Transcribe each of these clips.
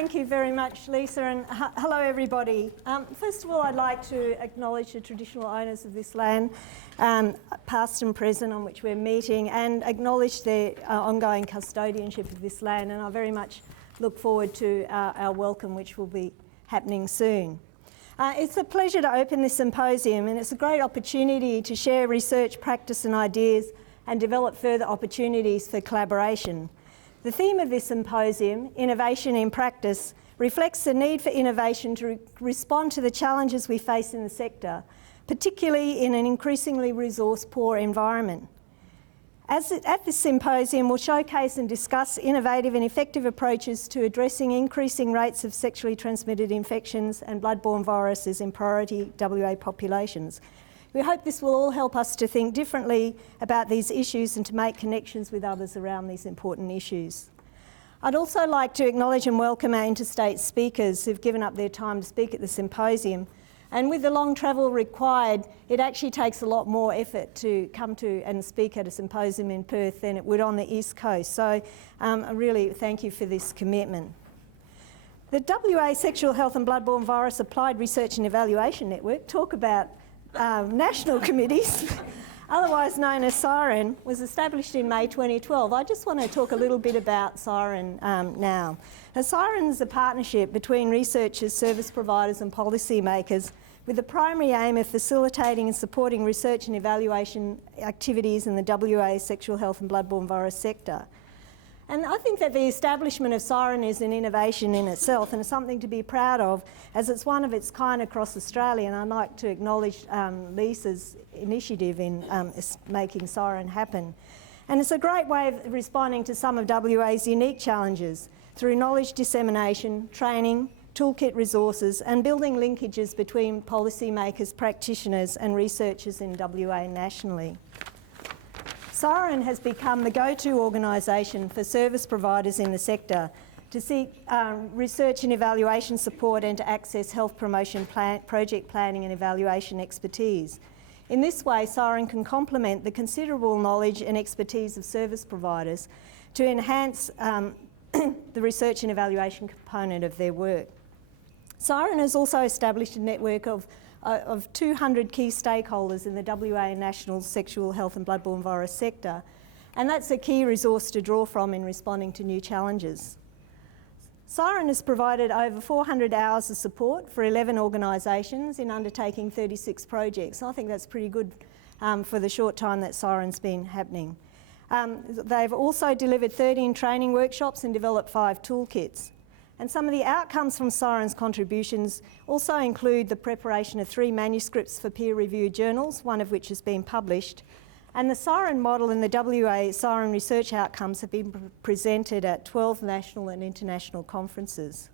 Thank you very much, Lisa, and hello everybody. First of all, I'd like to acknowledge the traditional owners of this land, past and present, on which we're meeting, and acknowledge their ongoing custodianship of this land, and I very much look forward to our welcome, which will be happening soon. It's a pleasure to open this symposium, and it's a great opportunity to share research, practice and ideas and develop further opportunities for collaboration. The theme of this symposium, Innovation in Practice, reflects the need for innovation to respond to the challenges we face in the sector, particularly in an increasingly resource-poor environment. At this symposium, we'll showcase and discuss innovative and effective approaches to addressing increasing rates of sexually transmitted infections and bloodborne viruses in priority WA populations. We hope this will all help us to think differently about these issues and to make connections with others around these important issues. I'd also like to acknowledge and welcome our interstate speakers who've given up their time to speak at the symposium. And with the long travel required, it actually takes a lot more effort to come to and speak at a symposium in Perth than it would on the East Coast. So I really thank you for this commitment. The WA Sexual Health and Bloodborne Virus Applied Research and Evaluation Network, talk about national committees, otherwise known as SiREN, was established in May 2012. I just want to talk a little bit about SiREN now. Now, SiREN is a partnership between researchers, service providers and policy makers with the primary aim of facilitating and supporting research and evaluation activities in the WA sexual health and bloodborne virus sector. And I think that the establishment of SiREN is an innovation in itself and something to be proud of, as it's one of its kind across Australia, and I'd like to acknowledge Lisa's initiative in making SiREN happen. And it's a great way of responding to some of WA's unique challenges through knowledge dissemination, training, toolkit resources and building linkages between policymakers, practitioners and researchers in WA nationally. SiREN has become the go-to organisation for service providers in the sector to seek research and evaluation support and to access health promotion project planning and evaluation expertise. In this way, SiREN can complement the considerable knowledge and expertise of service providers to enhance the research and evaluation component of their work. SiREN has also established a network of 200 key stakeholders in the WA national sexual health and bloodborne virus sector, and that's a key resource to draw from in responding to new challenges. SiREN has provided over 400 hours of support for 11 organisations in undertaking 36 projects. I think that's pretty good for the short time that SiREN's been happening. They've also delivered 13 training workshops and developed 5 toolkits. And some of the outcomes from SiREN's contributions also include the preparation of 3 manuscripts for peer-reviewed journals, one of which has been published. And the SiREN model and the WA SiREN research outcomes have been presented at 12 national and international conferences.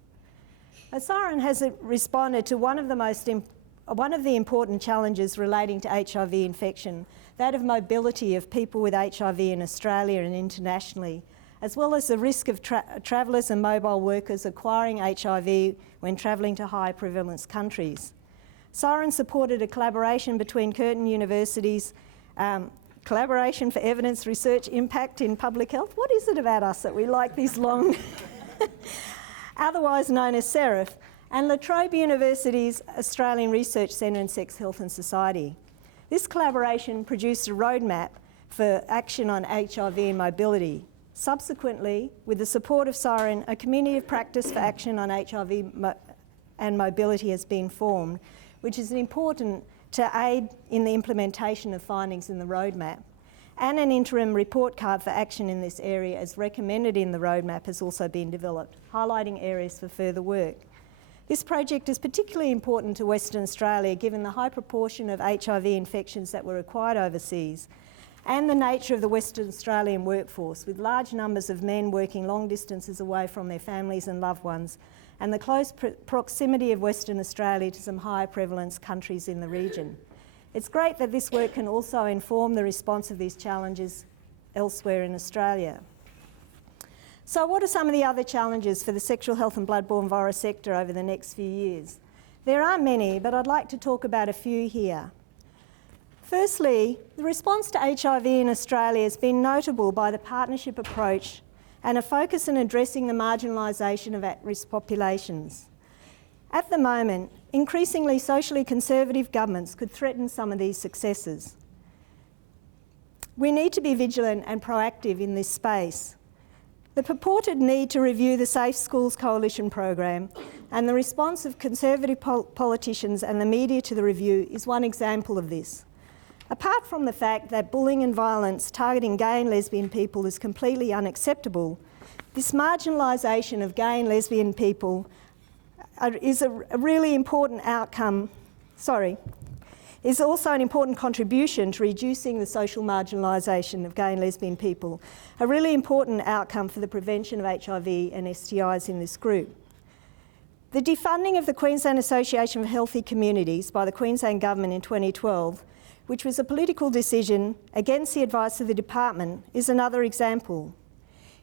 SiREN has responded to one of the important challenges relating to HIV infection, that of mobility of people with HIV in Australia and internationally, as well as the risk of travellers and mobile workers acquiring HIV when travelling to high prevalence countries. SiREN supported a collaboration between Curtin University's Collaboration for Evidence Research Impact in Public Health. What is it about us that we like these long, otherwise known as SERIF, and La Trobe University's Australian Research Centre in Sex Health and Society. This collaboration produced a roadmap for action on HIV and mobility. Subsequently, with the support of SiREN, a community of practice for action on HIV and mobility has been formed, which is important to aid in the implementation of findings in the roadmap. And an interim report card for action in this area, as recommended in the roadmap, has also been developed, highlighting areas for further work. This project is particularly important to Western Australia, given the high proportion of HIV infections that were acquired overseas, and the nature of the Western Australian workforce, with large numbers of men working long distances away from their families and loved ones, and the close proximity of Western Australia to some higher prevalence countries in the region. It's great that this work can also inform the response of these challenges elsewhere in Australia. So what are some of the other challenges for the sexual health and bloodborne virus sector over the next few years? There are many, but I'd like to talk about a few here. Firstly, the response to HIV in Australia has been notable by the partnership approach and a focus on addressing the marginalisation of at-risk populations. At the moment, increasingly socially conservative governments could threaten some of these successes. We need to be vigilant and proactive in this space. The purported need to review the Safe Schools Coalition program and the response of conservative politicians and the media to the review is one example of this. Apart from the fact that bullying and violence targeting gay and lesbian people is completely unacceptable, this marginalisation of gay and lesbian people is a really important outcome, is also an important contribution to reducing the social marginalisation of gay and lesbian people, a really important outcome for the prevention of HIV and STIs in this group. The defunding of the Queensland Association for Healthy Communities by the Queensland Government in 2012, which was a political decision against the advice of the department, is another example.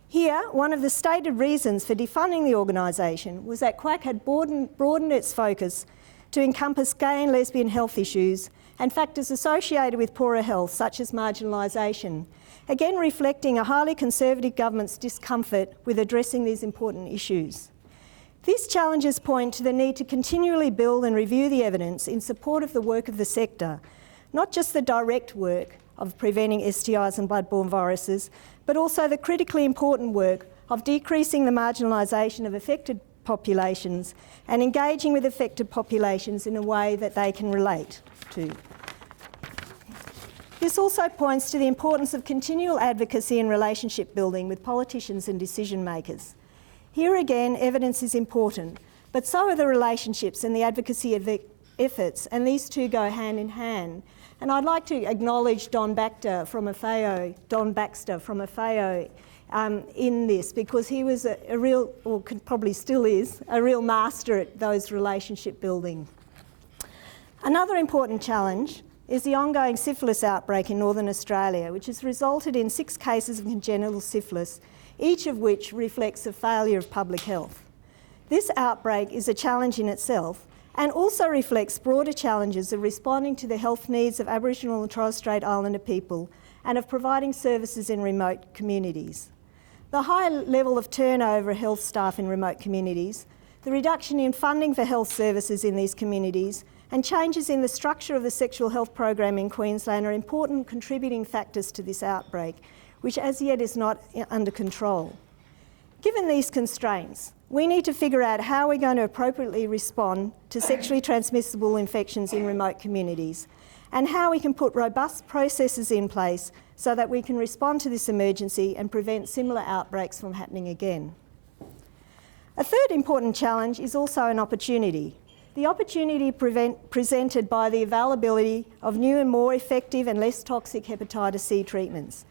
Here, one of the stated reasons for defunding the organisation was that QAC had broadened its focus to encompass gay and lesbian health issues and factors associated with poorer health, such as marginalisation, again reflecting a highly conservative government's discomfort with addressing these important issues. These challenges point to the need to continually build and review the evidence in support of the work of the sector, not just the direct work of preventing STIs and bloodborne viruses, but also the critically important work of decreasing the marginalisation of affected populations and engaging with affected populations in a way that they can relate to. This also points to the importance of continual advocacy and relationship building with politicians and decision makers. Here again, evidence is important, but so are the relationships and the advocacy efforts, and these two go hand in hand. And I'd like to acknowledge Don Baxter from AFAO in this, because he was a real, or probably still is, a real master at those relationship building. Another important challenge is the ongoing syphilis outbreak in Northern Australia, which has resulted in 6 cases of congenital syphilis, each of which reflects a failure of public health. This outbreak is a challenge in itself and also reflects broader challenges of responding to the health needs of Aboriginal and Torres Strait Islander people and of providing services in remote communities. The high level of turnover of health staff in remote communities, the reduction in funding for health services in these communities, and changes in the structure of the sexual health program in Queensland are important contributing factors to this outbreak, which as yet is not under control. Given these constraints, we need to figure out how we're going to appropriately respond to sexually transmissible infections in remote communities and how we can put robust processes in place so that we can respond to this emergency and prevent similar outbreaks from happening again. A third important challenge is also an opportunity. The opportunity presented by the availability of new and more effective and less toxic hepatitis C treatments.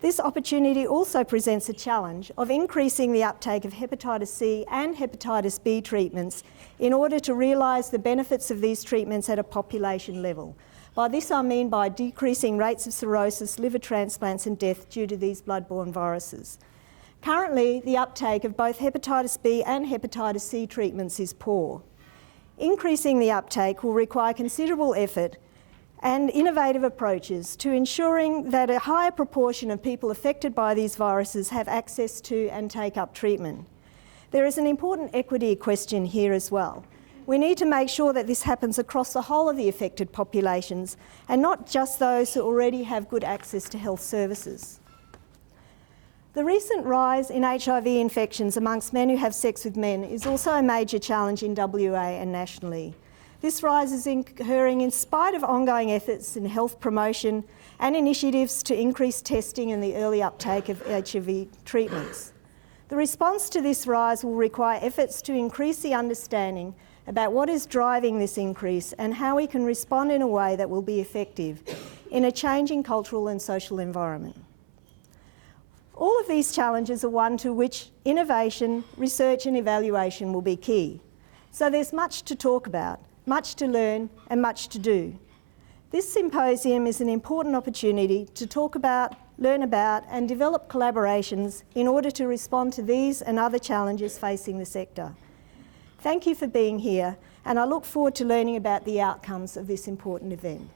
This opportunity also presents a challenge of increasing the uptake of hepatitis C and hepatitis B treatments in order to realise the benefits of these treatments at a population level. By this I mean by decreasing rates of cirrhosis, liver transplants and death due to these bloodborne viruses. Currently, the uptake of both hepatitis B and hepatitis C treatments is poor. Increasing the uptake will require considerable effort and innovative approaches to ensuring that a higher proportion of people affected by these viruses have access to and take up treatment. There is an important equity question here as well. We need to make sure that this happens across the whole of the affected populations and not just those who already have good access to health services. The recent rise in HIV infections amongst men who have sex with men is also a major challenge in WA and nationally. This rise is occurring in spite of ongoing efforts in health promotion and initiatives to increase testing and the early uptake of HIV treatments. The response to this rise will require efforts to increase the understanding about what is driving this increase and how we can respond in a way that will be effective in a changing cultural and social environment. All of these challenges are one to which innovation, research and evaluation will be key. So there's much to talk about, much to learn and much to do. This symposium is an important opportunity to talk about, learn about and develop collaborations in order to respond to these and other challenges facing the sector. Thank you for being here and I look forward to learning about the outcomes of this important event.